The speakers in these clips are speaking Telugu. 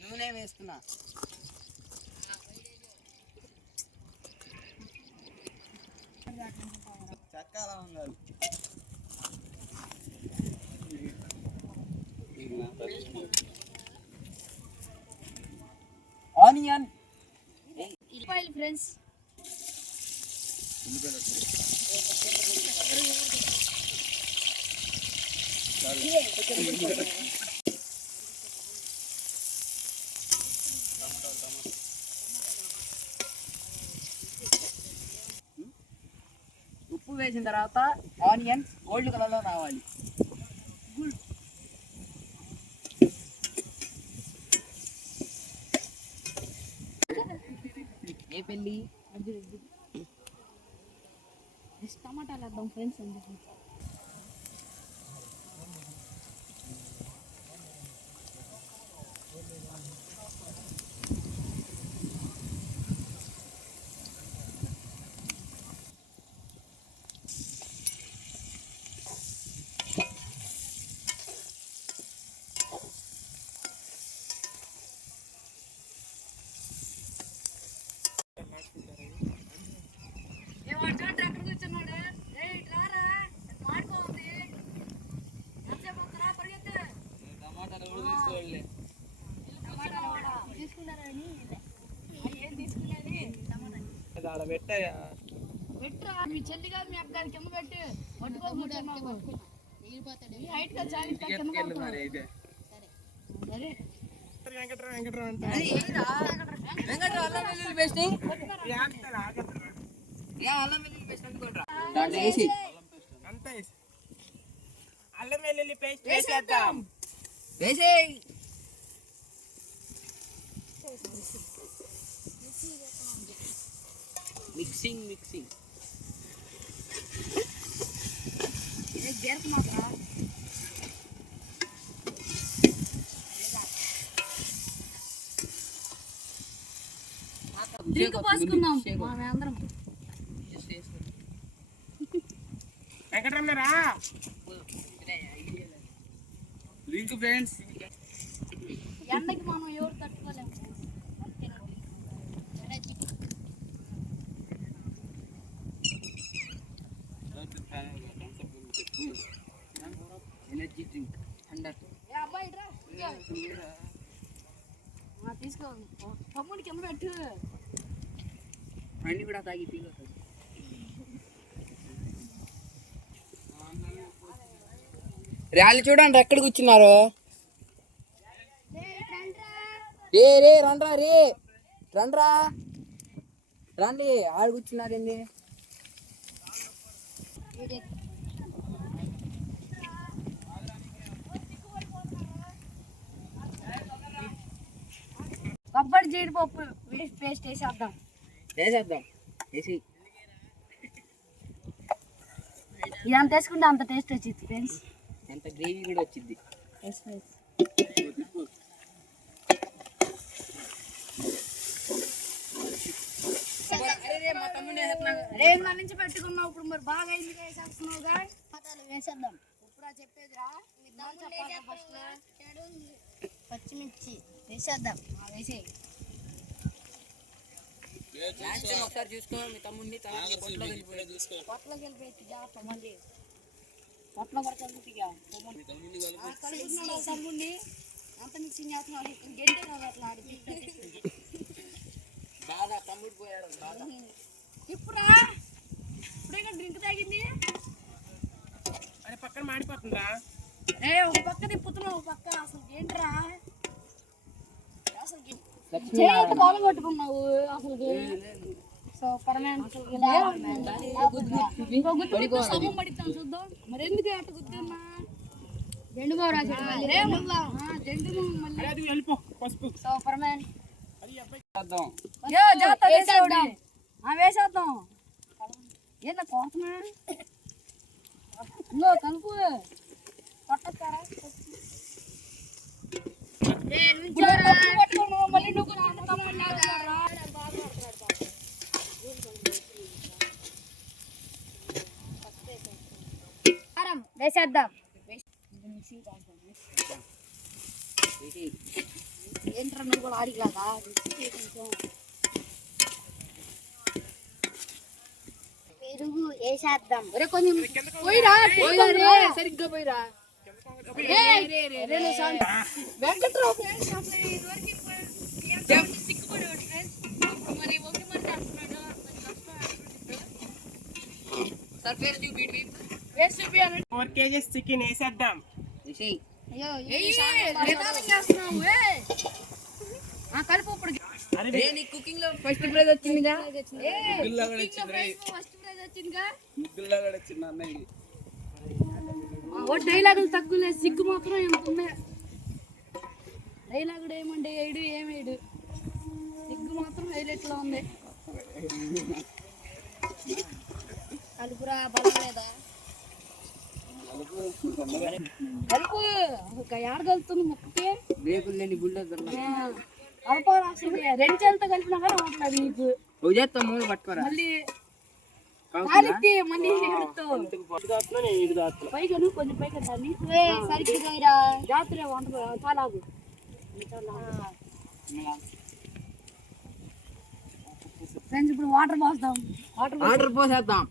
నూనె వేస్తున్నా. చెక్క లవంగాలు ఆనియన్ ఫ్రెండ్స్ ఉప్పు వేసిన తర్వాత ఆనియన్స్ గోల్డ్ కలర్లో రావాలి. ఏ పెళ్ళి టమాటాలు వేద్దాం ఫ్రెండ్స్. అందుకు మీ చెల్లి కాదు మీ అక్కడికి కింద పెట్టి అల్లం వెల్లుల్లి పేస్ట్ వేసేద్దాం. మిక్సింగ్ మిక్సింగ్ వెంకటరమణరా లింక్ ఫ్రెండ్స్. ఎండకి మనం ఎవరు తట్టుకోలేము. ఎనర్జీ డ్రింక్ 100 తీసుకో తమ్ముడి కింద పెట్టు. అన్ని కూడా తాగి ఫీల్ అవుతుంది. ర్యాలీ చూడండి ఎక్కడ కూర్చున్నారు. రే రే రండ్రా రే రండ్రా రండి. ఆడు కూర్చున్నారేంది? కొబ్బరి జీడిపప్పు పేస్ట్ వేసేద్దాం. వేసి ఎంత వేసుకుంటే అంత టేస్ట్ వచ్చింది ఫ్రెండ్స్. ఎంత గ్రేవీ కూడా వచ్చింది. అరే మన నుంచి పెట్టుకున్నావు ఇప్పుడు మరి బాగా ఎందుకు వేసేస్తున్నావుగా. వేసేద్దాం. ఇప్పుడు చెప్పేదిరా పచ్చిమిర్చి వేసేద్దాం. వేసే ఒకసారి చూసుకో మీ తమ్ముడిని. పొట్లోకి వెళ్ళిపోయి మళ్ళీ పొట్లో తమ్ముడిని అంత మిక్సీ చేస్తున్నాడు. గంటే కాదు అట్లా ఆడికి బాగా తమ్ముడు పోయాడు. ఇప్పుడే డ్రింక్ తాగింది. అరే పక్కన మాడిపోతుందా? ఒక పక్క తిప్పుతున్నావు ఒక పక్క. అసలు ఏంట్రా అసలు బాగా కొట్టుకున్నావు అసలు. చూద్దాం మరి ఎందుకు అట్ట గుద్దున్నా. జెండు సూపర్ మ్యాన్ వేసేద్దాం. ఏందా కోసమా ఇంకో కలుపు కొట్టస్తారా. మళ్ళీ నువ్వు కారం వేసేద్దాం. ఏంట్రా నువ్వు కూడా ఆడిలాగా పెరుగు వేసేద్దాం. కొంచెం పోయిరా సరిగ్గా పోయిరా. వెంకట్రావు సిక్కుపడి 4 kgs చికెన్ వేసేద్దాం. కలుపు ఇప్పుడు. కుకింగ్ లో ఫస్ట్ ప్రైజ్ వచ్చిందిగా. డైలాగులు తక్కువలే, సిగ్గు మాత్రం ఎంత ఉన్నాయి. డైలాగుడు ఏమంటే ఏడు ఏమేడు, సిగ్గు మాత్రం హైలైట్ లో ఉంది. కలుపురా బలలేదా కలుపు. యాడ కలుపుతుంది మొక్కకి కలపాలి. అసలు 2 చేతులతో కలిపినా కానీ ఉంటుంది నీకు. మళ్ళీ కాలిత్తి మళ్ళీ పైకను కొంచెం పైకి సరిగ్గా జాతర వంట చాలా ఫ్రెండ్స్. ఇప్పుడు వాటర్ పోస్తాం. వాటర్ పోసేద్దాం.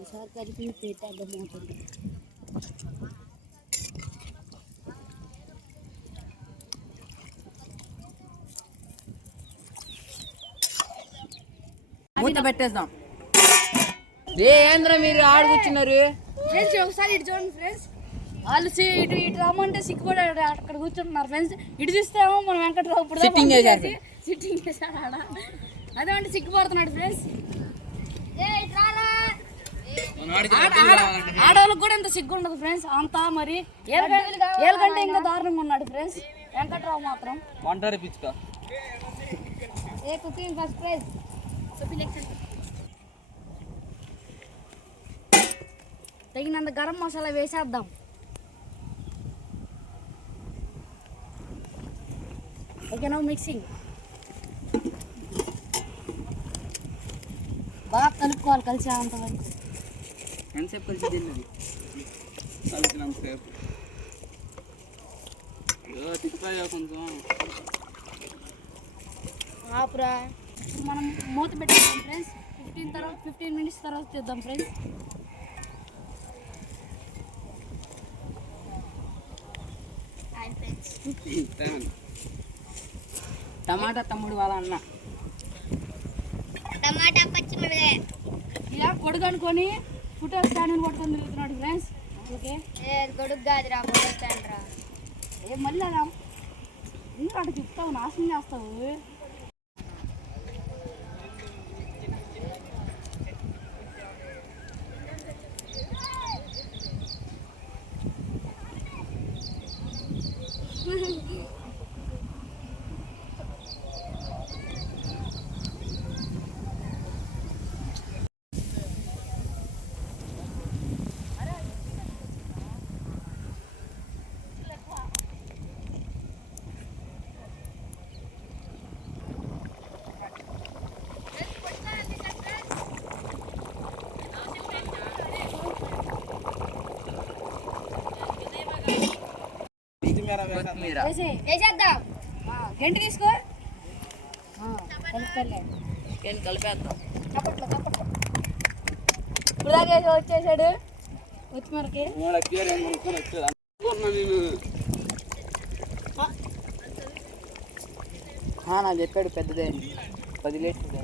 ఒకసారి కలిపి పెట్టేద్దాం. మూత పెట్టేద్దాం. ఏంద్ర మీరు ఆడుకొచ్చినారు ఫ్రెండ్స్? ఒకసారి ఇటు చూడండి ఫ్రెండ్స్. వాళ్ళు ఇటు ఇటు రమ్మంటే సిగ్గుపడి అక్కడ కూర్చుంటున్నారు ఫ్రెండ్స్. ఇటు చూస్తేమో మనం వెంకట్రావు ఇప్పుడు సిట్టింగ్ చేశాడు ఆడ. అదేమంటే సిగ్గుపడుతున్నాడు ఫ్రెండ్స్. ఆడవాళ్ళకి కూడా ఇంత సిగ్గు ఉండదు ఫ్రెండ్స్. అంతా మరి ఏళ్ళకంటే ఇంకా దారుణంగా ఉన్నాడు ఫ్రెండ్స్ వెంకట్రావు మాత్రం. Cooking first prize. తగినంత గరం మసాలా వేసేద్దాం. ఓకేనా? మిక్సింగ్ బాగా కలుపుకోవాలి. కలిసి అంతవరకు ఎంతసేపు కలిసి తిన్నది కొంచెం ఆపురా. మనం మూత పెట్టేద్దాం ఫ్రెండ్స్. 15 మినిట్స్ తర్వాత చేద్దాం ఫ్రెండ్స్. టమాటా తమ్ముడు వాళ్ళ అన్న టమాటా పచ్చిమిరపకాయ ఇలా కొడుకు అనుకొని ఫోటో స్టాండ్ పట్టుకొని తిరుగుతున్నాడు ఫ్రెండ్స్. ఓకే కొడుకు కాదురా ఫోటో స్టాండ్ రా. మళ్ళీ అలా ఇంకా అటు చెప్తావు, నాశనం చేస్తావు. వేసేద్దాం. గంట తీసుకో. కలిపేద్దాం. కప్పట్లో ఇప్పుడు దాకా వచ్చేసాడు కొత్తిమీరకి. నాకు చెప్పాడు పెద్దదే 10 లీటర్లు.